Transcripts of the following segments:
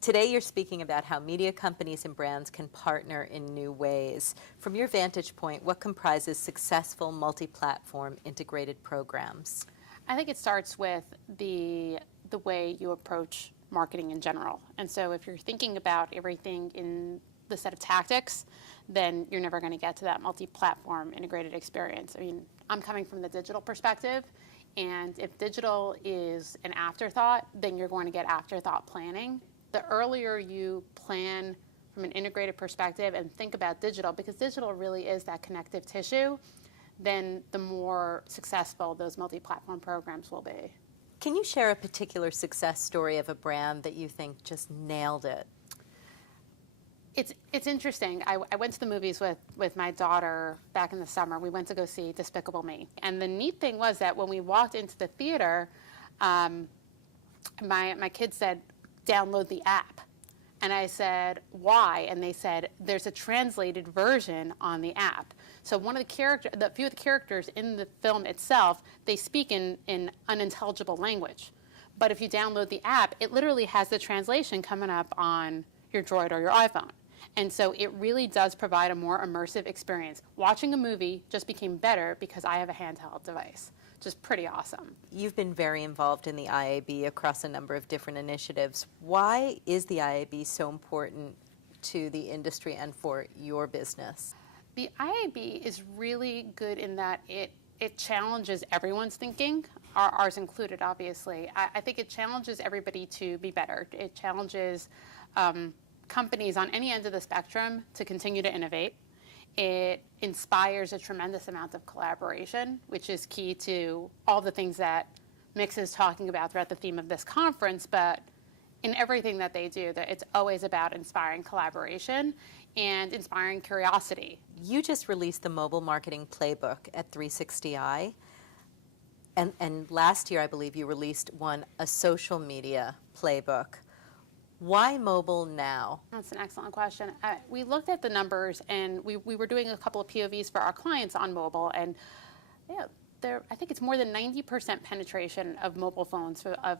Today you're speaking about how media companies and brands can partner in new ways. From your vantage point, what comprises successful multi-platform integrated programs? I think it starts with the way you approach marketing in general. And so if you're thinking about everything in the set of tactics, then you're never going to get to that multi-platform integrated experience. I mean, I'm coming from the digital perspective, and if digital is an afterthought, then you're going to get afterthought planning. The earlier you plan from an integrated perspective and think about digital, because digital really is that connective tissue, then the more successful those multi-platform programs will be. Can you share a particular success story of a brand that you think just nailed it? It's interesting. I went to the movies with my daughter back in the summer. We went to go see Despicable Me. And the neat thing was that when we walked into the theater, my kids said, download the app. And I said, why? And they said, there's a translated version on the app. So one of the few of the characters in the film itself, they speak in unintelligible language. But if you download the app, it literally has the translation coming up on your Droid or your iPhone. And so it really does provide a more immersive experience. Watching a movie just became better because I have a handheld device, which is pretty awesome. You've been very involved in the IAB across a number of different initiatives. Why is the IAB so important to the industry and for your business? The IAB is really good in that it challenges everyone's thinking, ours included, obviously. I think it challenges everybody to be better. It challenges companies on any end of the spectrum to continue to innovate. It inspires a tremendous amount of collaboration, which is key to all the things that MIXX is talking about throughout the theme of this conference, but in everything that they do, that it's always about inspiring collaboration and inspiring curiosity. You just released the mobile marketing playbook at 360i, and last year I believe you released a social media playbook. Why mobile now? That's an excellent question. We looked at the numbers, and we were doing a couple of POVs for our clients on mobile, and yeah, I think it's more than 90% penetration of mobile phones of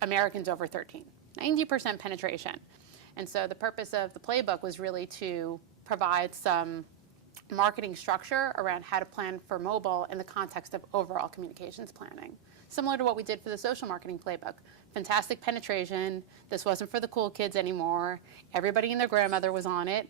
Americans over 13. 90% penetration. And so the purpose of the playbook was really to provide some marketing structure around how to plan for mobile in the context of overall communications planning. Similar to what we did for the social marketing playbook. Fantastic penetration. This wasn't for the cool kids anymore. Everybody and their grandmother was on it.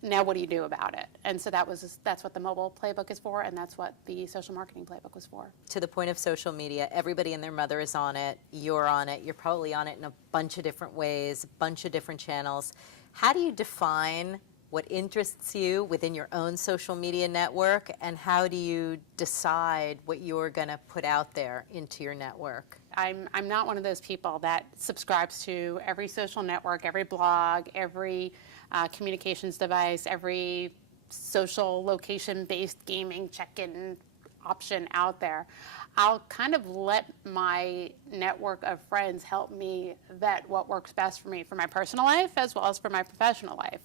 Now what do you do about it? And so that's what the mobile playbook is for, and that's what the social marketing playbook was for. To the point of social media, everybody and their mother is on it. You're on it. You're probably on it in a bunch of different ways, a bunch of different channels. How do you define what interests you within your own social media network, and how do you decide what you're going to put out there into your network? I'm not one of those people that subscribes to every social network, every blog, every communications device, every social location-based gaming check-in option out there. I'll kind of let my network of friends help me vet what works best for me for my personal life as well as for my professional life.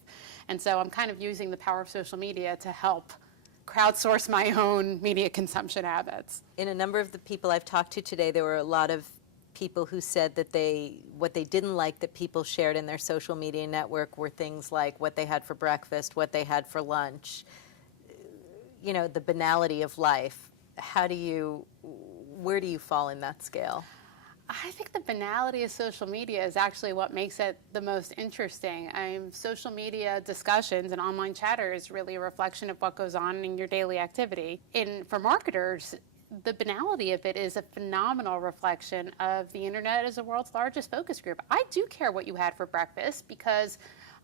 And so I'm kind of using the power of social media to help crowdsource my own media consumption habits. In a number of the people I've talked to today, there were a lot of people who said that what they didn't like that people shared in their social media network were things like what they had for breakfast, what they had for lunch, you know, the banality of life. Where do you fall in that scale? I think the banality of social media is actually what makes it the most interesting. Social media discussions and online chatter is really a reflection of what goes on in your daily activity. For marketers, the banality of it is a phenomenal reflection of the internet as the world's largest focus group. I do care what you had for breakfast because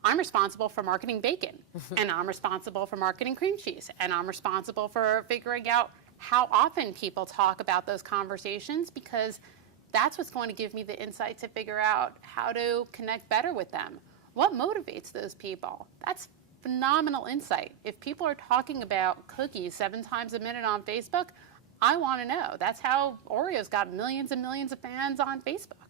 I'm responsible for marketing bacon, and I'm responsible for marketing cream cheese, and I'm responsible for figuring out how often people talk about those conversations, because that's what's going to give me the insight to figure out how to connect better with them. What motivates those people? That's phenomenal insight. If people are talking about cookies 7 times a minute on Facebook, I want to know. That's how Oreos got millions and millions of fans on Facebook.